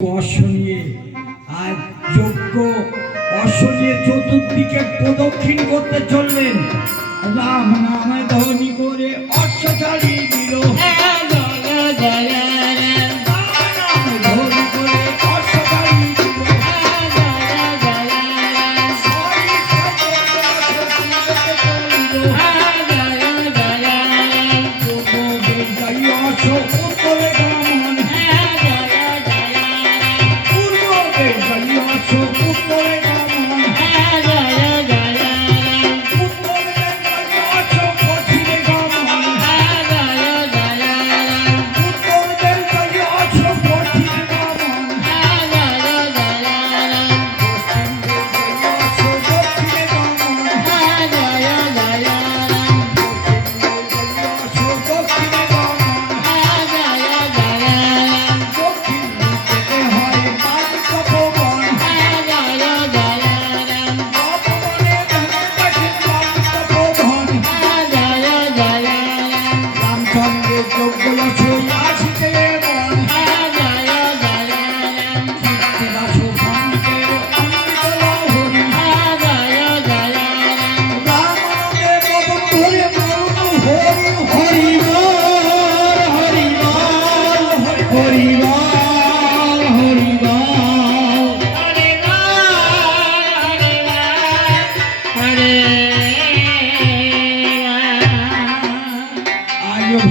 অশনিয়ে আর যজ্ঞ অশনিয়ে চতুর্দিকে প্রদক্ষিণ করতে চললেন। রাম নামে ধ্বনি করে অশ্ব চালিয়ে দিল।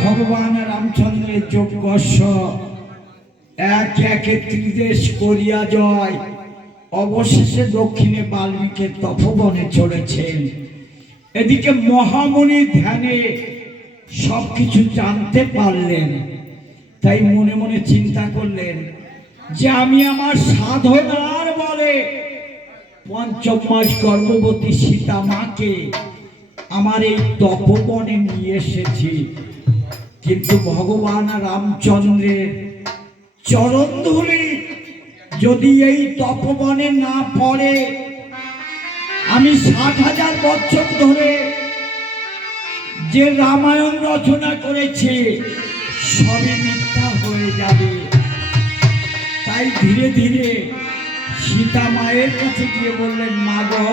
ভগবান রামচন্দ্রের যজ্ঞস্ব এক একে ত্রিদেশ করিয়া জয়, অবশেষে দক্ষিণে বাল্মীকের তপবনে চলেছেন। এদিকে মহামুনি ধ্যানে সবকিছু জানতে পারলেন, তাই মনে মনে চিন্তা করলেন যে আমি আমার সাধনার বলে পঞ্চম মাস গর্ভবতী সীতা মাকে আমার এই তপবনে নিয়ে এসেছি। কিন্তু ভগবান রামচন্দ্রের চরণ ধুলি যদি এই তপবনে না পড়ে, আমি 60,000 বছর ধরে যে রামায়ণ রচনা করেছে সবই মিথ্যা হয়ে যাবে। তাই ধীরে ধীরে সীতা মায়ের কাছে গিয়ে বললেন, মাগো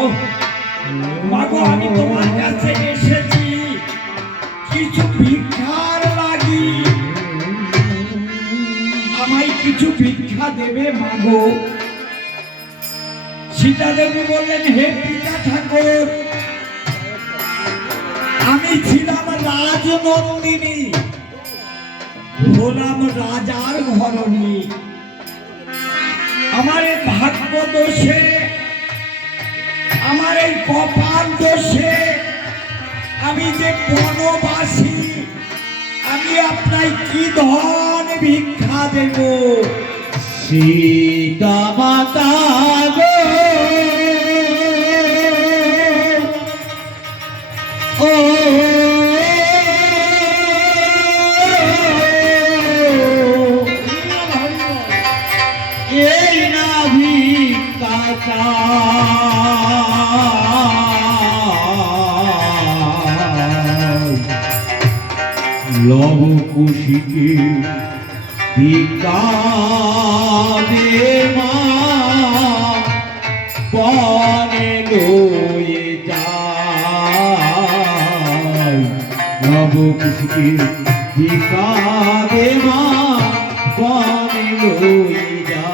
মাগো, আমি তোমার কাছে এসেছি কিছু ভিক্ষার লাগি, আমায় কিছু ভিক্ষা দেবে মাগো। সীতা দেবী বললেন, হে পিতা ঠাকুর, আমি ছিলাম রাজনন্দিনী, হলাম রাজার ঘরণী, আমার এই ভাগ্য দোষে, আমার এই কপাল দোষে আমি যে বনবাসী, আমি আপনার কি ধন ভিক্ষা দেব? সীতা মাতা গো, ও এই না ভিক্ষা লব কুশিকে ভিক্ষা দে মা, বনে লয়ে যায়। লব কুশিকে ভিক্ষা দে মা, বনে লয়ে যায়।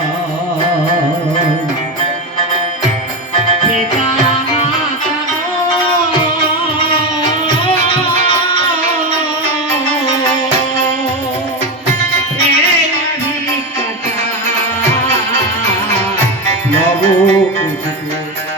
লব কুশিকে